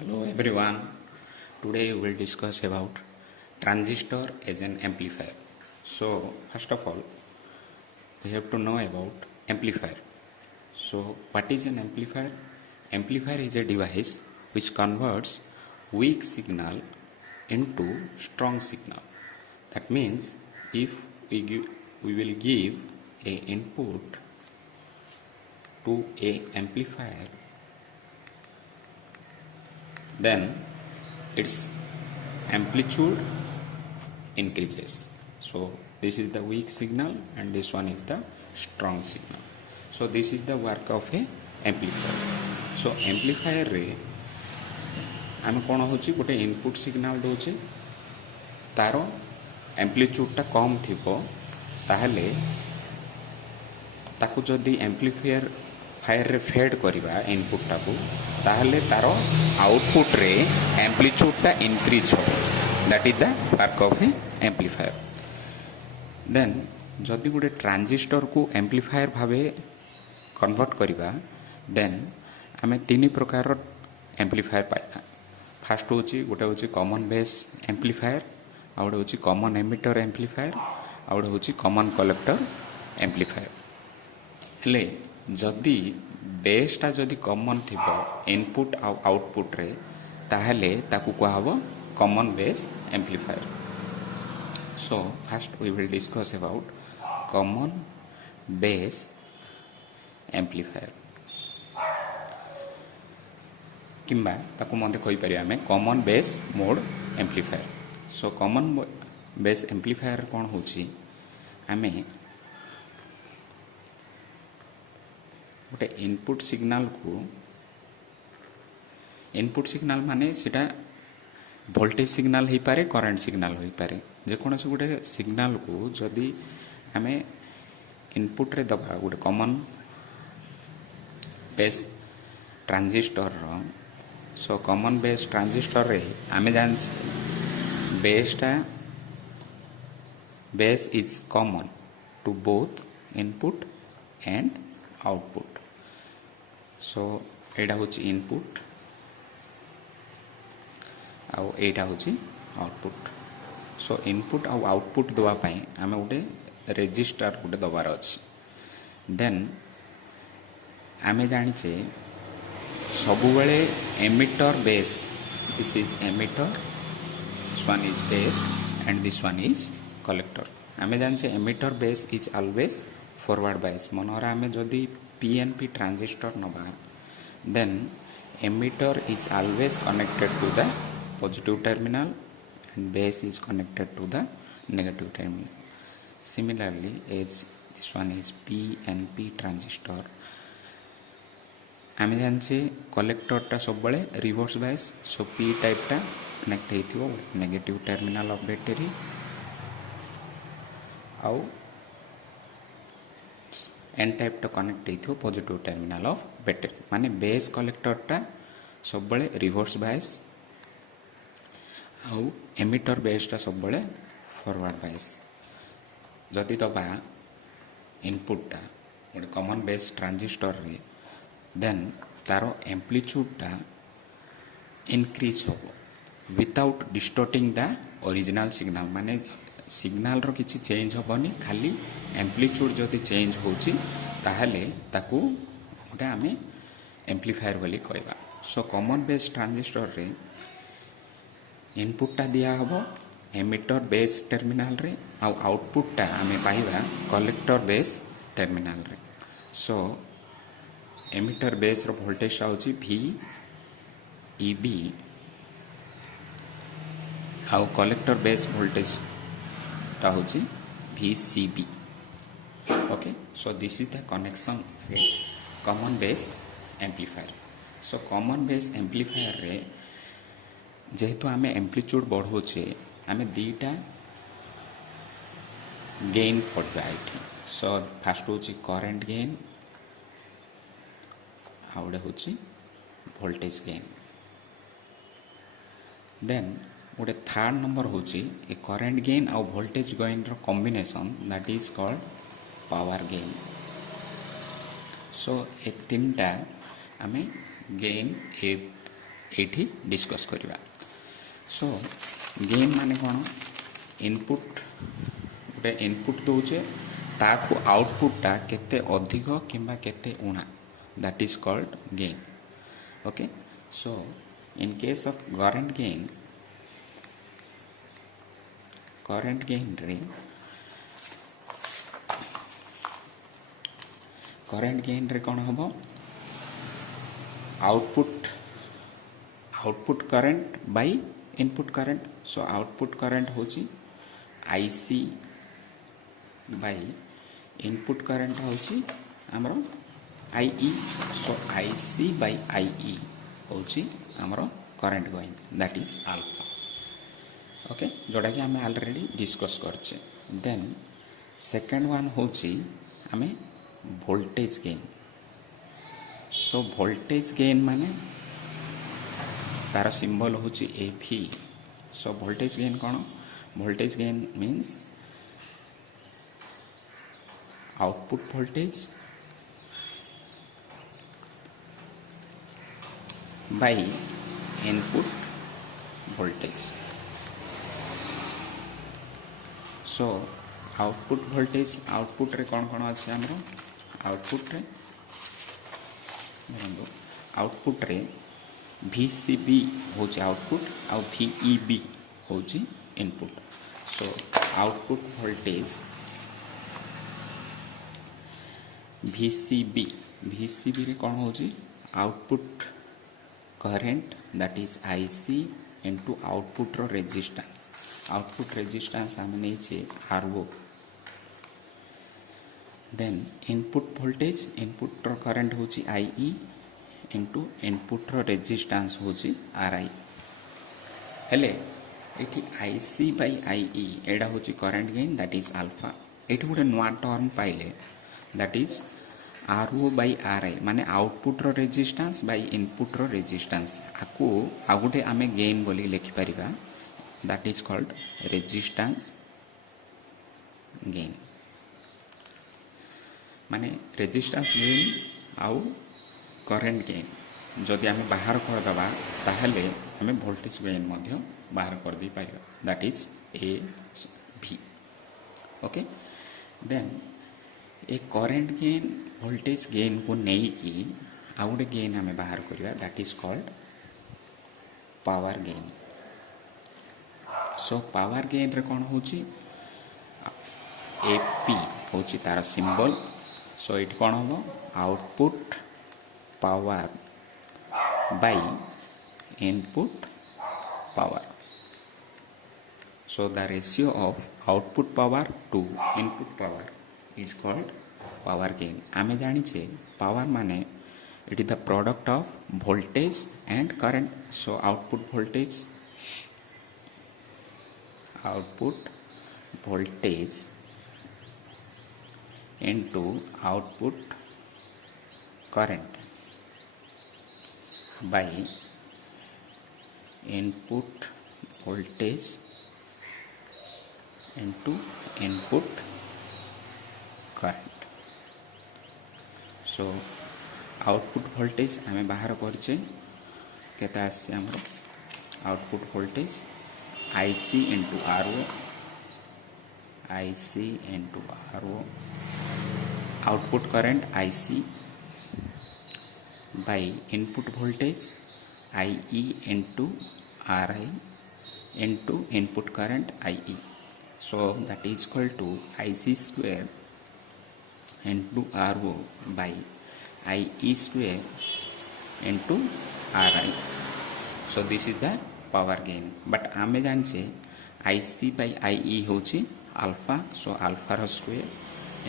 Hello everyone. Today we will discuss about transistor as an amplifier. So first of all, we have to know about amplifier. So what is an amplifier? Amplifier is a device which converts weak signal into strong signal. That means if we will give a input to a amplifier, then its amplitude increases. So this is the weak signal and this one is the strong signal. So this is the work of a amplifier. So amplifier रे आम कौन हो गोटे input signal दौचे तार एम्प्लीट्यूडटा कम थी ताहले ताकू जदि एम्प्लीफायर फायर रे फेड करवा इनपुटा को ताहले तार आउटपुट रे एम्प्लीट्यूडटा इंक्रीज हो. That is the work of a amplifier. Then जदि गोटे ट्रांजिस्टर को एम्प्लीफायर भावे कन्वर्ट करवा देन आम तीन प्रकार एम्प्लीफायर पाइबा. फास्ट होची गोटे होची कॉमन बेस एम्प्लीफायर, आ गोटे होची कॉमन एमिटर एम्प्लीफायर, आ गोटे होची कॉमन कलेक्टर एम्प्लीफायर. हेले जदि बेसटा जदि कॉमन थिबो इनपुट आ आउटपुट रे ताहले ताकू कहबो common base amplifier. So first we will discuss about common base amplifier किंबा ताकू मते कहि परिया हमें common base mode amplifier. So common base amplifier कोन होची हमें गोटे इनपुट सिग्नल माने सेटा वोल्टेज सिग्नल हो पारे, करंट सिग्नल हो पारे. जेकोसी गोटे सिग्नल को जदि आम इनपुट रे दबा गोटे कॉमन बेस ट्रांजिस्टर रो. सो कॉमन बेस ट्रांजिस्टर रे आम जान base is common to both input and output. So एटा होची इनपुट आउ एटा होची आउटपुट. सो इनपुट आउ आउटपुट दवा पाई आमे गोटे रेजिस्टर गोटे दबार अछि. देन आमे जानिचे सबु बेले emitter base, this is emitter, this one is base and this one is collector. आमे जानिचे emitter base is always forward bias. मनोर आमे जदि पीएनपी ट्रांजिस्टर नबा then emitter is always connected to the positive terminal and base is connected to the negative terminal. Similarly, as this one is PNP transistor, आम जाने कलेक्टरटा सब बड़े reverse bias. सो P टाइपटा connect हो negative terminal of battery आउ N टाइपटा connect हो positive terminal of battery. माने base कलेक्टरटा सब बड़े रिवर्स बायस आउ एमिटर बेसटा सब बड़े फॉरवर्ड बायस. जदि दबा इनपुटटा गोटे कॉमन बेस ट्रांजिस्टर रे देन तार एम्प्लीट्यूडटा इंक्रीज हो विदाउट डिस्टर्टिंग द ओरिजिनल सिग्नल. माने सिग्नल रो किछि चेंज होबनी, खाली एम्प्लीट्यूड जदि चेंज होची ताहले ताकू गोटे आमे एम्प्लीफायर बोली कहबा. सो कॉमन बेस ट्रांजिस्टर रे इनपुटटा दिया हबो एमिटर बेस टर्मिनल रे आउ आउटपुटटा आमे पाइबा कलेक्टर बेस टर्मिनल रे. सो एमिटर बेस रो वोल्टेज होची VEB आउ कलेक्टर बेस वोल्टेज ता होची VCB. Okay, so this is the connection of A common base amplifier. So common base amplifier रे जेहेतु आम एम्प्लीट्यूड बढ़ाऊे आम दीटा गेन पढ़ा ये. सो फास्ट हूँ करेन्ट गेन आउे हूँ वोल्टेज गेन. देन गोटे थर्ड नंबर हूँ ए करेन्ट गेन आउ वोल्टेज गेन रो combination that is called power gain. So ए तीन टा आम गेन ए एठी डिस्कस करवा। सो गेन माने कौन इनपुट गोटे इनपुट दौचे ताकू आउटपुटा केते अधिक किंबा केते उणा that is called gain. Okay so in case of current gain रे कौन हम output current by input current. So output current होची आईसी बाय इनपुट करंट होची हमरो IE. So IC by IE होची हमरो current going that is alpha. Okay जोड़ा कि आमे ऑलरेडी डिस्कस करछे। देन सेकंड वन होची आमे voltage gain. So voltage gain माने तार सिंबल होची एवी। सो वोल्टेज गेन कौन voltage gain means output voltage by input voltage. So output voltage output रे कौन कौन अच्छे आमर आउटपुट रे VCB होची आउटपुट और VEB होची input. So output voltage VCB रे कौन होची output current that is IC into output रो रेजिस्टेंस। आउटपुट रेजिस्टेंस आम नहीं RO। Then input voltage input रो करंट होची IE इनटू इनपुट रो रेजिस्टेंस होची RI। हेले एठी IC बाय IE एडा होची current gain that is alpha. एठी गोटे नुआ टर्म पाइले that is RO by RI माने आउटपुट रो रेजिस्टेंस बाय इनपुट रो रेजिस्टेंस। आकु आ गोटे आमे गेन बोली लिखि परिबा that is called resistance gain. माने रेजिस्टेंस गेन आउ करंट गेन जदि आमे बाहर कर दबा ताहले आमे वोल्टेज गेन मध्य बाहर कर दी पाइबा that is AV। Okay then ए करंट गेन वोल्टेज गेन को नहीं कि आ गोटे गेन आमे बाहर करबा that is called power gain. So power gain रे कौन होची AP होची तार सिंबल। सो इट कौन हम output power by input power. So the ratio of output power to input power is called power gain. आमे जानी छे पावर माने it is the product of voltage and current. So output voltage into output current by input voltage into input current। so output voltage आमे बाहर करछे केता आसे हमरो output voltage IC into RO output current IC by input voltage IE into RI into input current IE। so that is equal to IC square into RO by IE square into RI। so this is the power gain। but आमे जानछे IC by IE होची alpha. So alpha रो square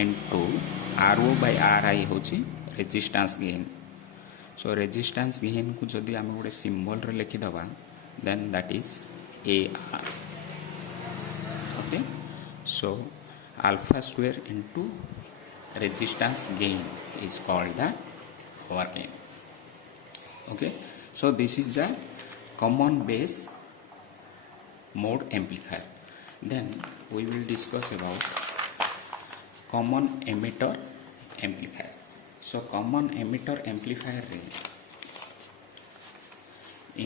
into RO by RI होची resistance gain. So resistance gain को जदि आमे गोटे symbol रे लिखि दबा then that is AR। Okay so alpha square into resistance gain is called the power gain। okay so this is the common base mode amplifier। then we will discuss about common emitter amplifier। so common emitter amplifier रे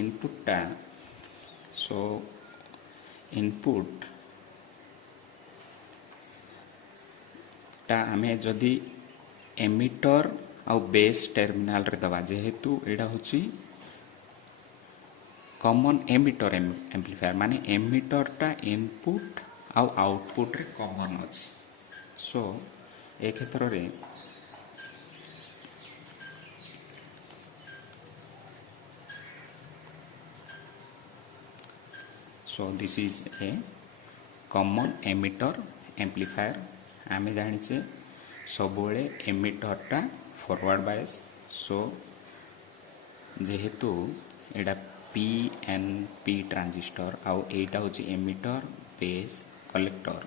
input टा सो input टा आमे जदि emitter आउ base terminal रे दबा जेहेतु एडा होची कॉमन एमिटर एम्प्लीफायर माने एमिटर टा इनपुट आउ आउटपुट रे कॉमन अछि सो ए क्षेत्र रे so this is a common emitter amplifier आमे जानिचे सबोले एमिटर टा फॉरवर्ड बायस सो जेहेतु एडा पीएनपी ट्रांजिस्टर आउ एटा होची एमिटर बेस कलेक्टर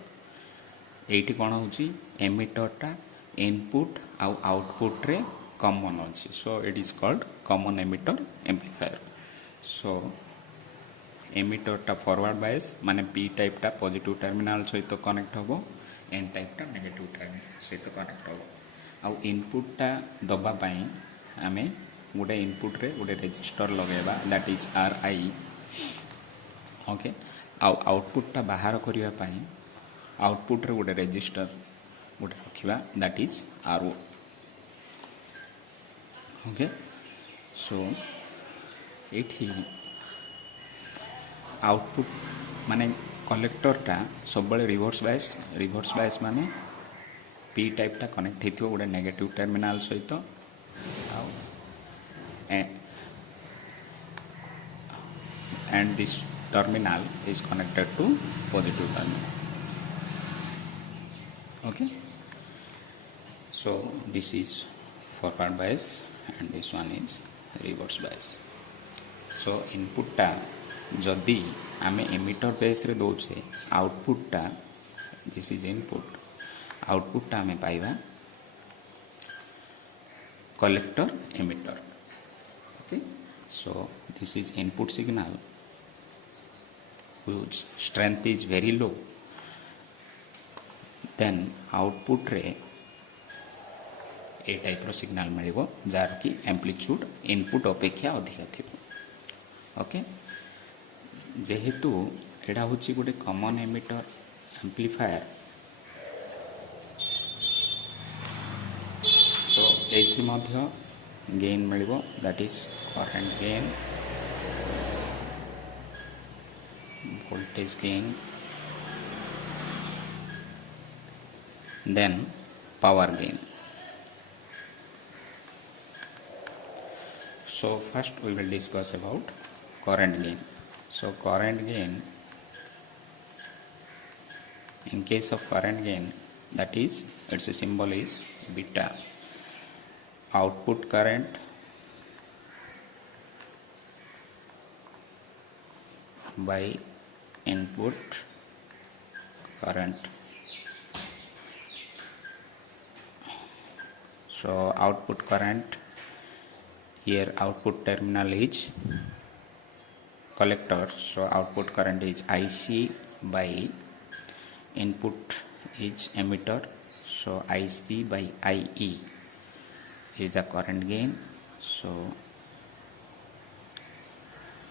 एटी कोन होची एमिटर टा इनपुट आउ आउटपुट रे कॉमन अछि so it is called common emitter amplifier so emitter टा फॉरवर्ड बायस माने पी टाइप टा पॉजिटिव टर्मिनल सहित कनेक्ट होबो एन टाइप टा नेगेटिव टर्मिनल सहित कनेक्ट होबो आउ इनपुट टा दबा पई आमे गोटे इनपुट रे गोटे रेजिस्टर लगेबा that is R I okay आउ आउटपुट टा बाहर करिया पई आउटपुट रे गोटे रेजिस्टर गोटे रखिबा that is R O okay so एठी आउटपुट माने कलेक्टर टा सब रिवर्स बायस माने पी टाइप टा कनेक्ट हेतियो गोटे नेगेटिव टर्मिनल सहित and this terminal is connected to positive terminal okay so this is forward bias and this one is reverse bias so input टा जदि आमे एमिटर बेस रे दोछे आउटपुट टा दिस इज इनपुट आउटपुट टा आमे पाइबा collector emitter okay so this is input signal whose strength is very low then output रे ए टाइप रो सिग्नल मिलिबो जार की एम्प्लीट्यूड इनपुट अपेक्षा अधिक थिबो ओके जेहेतु एडा होची गोटे कॉमन एमिटर एम्प्लीफायर सो एथि मध्य गेन मिलिबो that is current gain voltage gain then power gain so first we will discuss about current gain so current gain in case of current gain that is its symbol is beta output current by input current so output current here output terminal is collector so output current is IC by input is emitter so IC by IE is the current gain so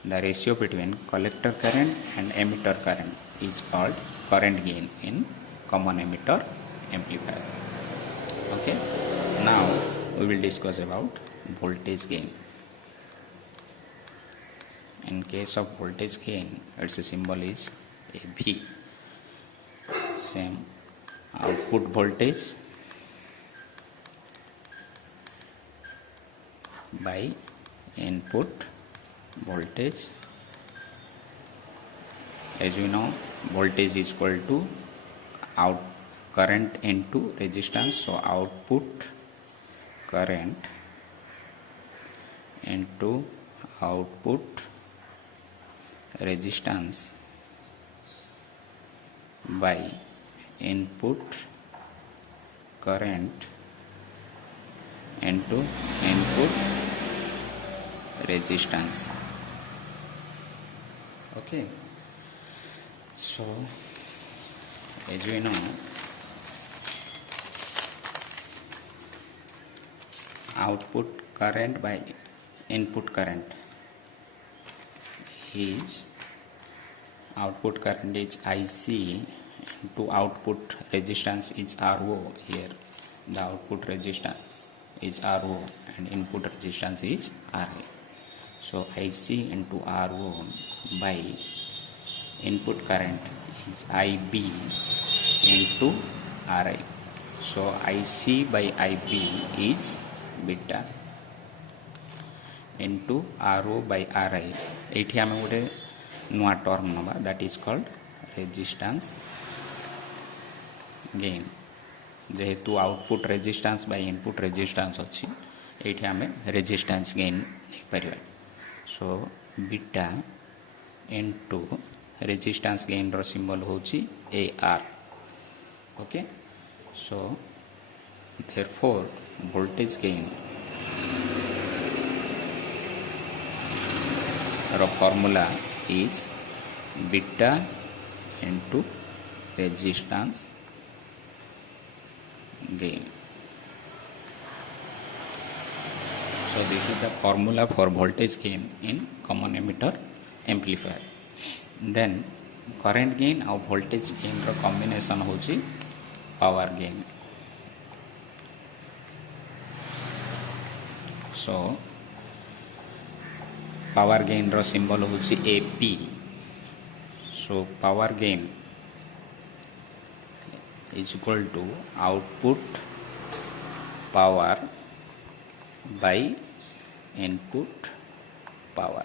the ratio between collector current and emitter current is called current gain in common emitter amplifier okay now we will discuss about voltage gain in case of voltage gain its symbol is V same output voltage by input voltage as you know voltage is equal to out current into resistance so output current into output resistance by input current into input resistance okay so as we know output current by input current is output current is IC into output resistance is RO. Here the output resistance is RO and input resistance is RA. So IC into RO by input current is IB into RI. So IC by IB is beta into RO by RI. एठी आमे गोटे नुआ term नबा that is called resistance gain. जेहेतु output resistance by input resistance अच्छी एठी आमे resistance gain नहीं परिबा. So beta into resistance gain रो सिंबल होची AR. Okay. So therefore voltage gain रो formula is beta into resistance gain. So this is the formula for voltage gain in common emitter amplifier. Then current gain और voltage gain रो combination होची power gain. So power gain रो symbol होची AP. So power gain is equal to output power by input power.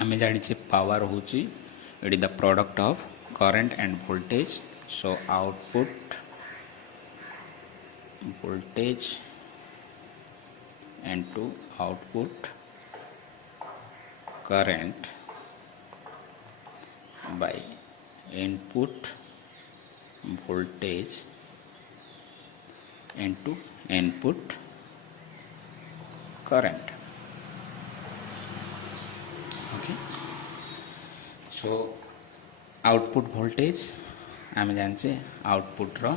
आमे जानी छे power होची it is the product of current and voltage. So output voltage into output current by input voltage into input current. Okay. So output voltage आमे जानचे output row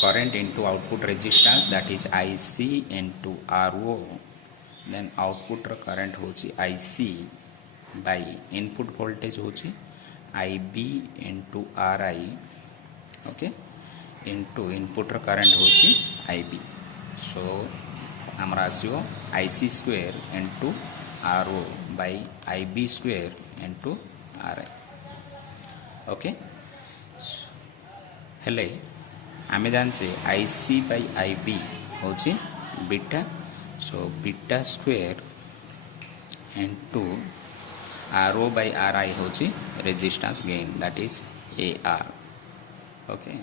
current into output resistance that is IC into RO. Then output row current होची IC by input voltage होची IB into RI. Okay. into input रो current होची IB. So हमरा आसियो IC square into RO by IB square into RI. Okay. हेले आमे जानचे IC by IB होची beta. So beta square into RO by RI होची resistance gain that is AR. Okay.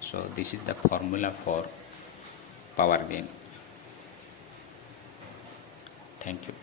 So this is the formula for power gain. Thank you.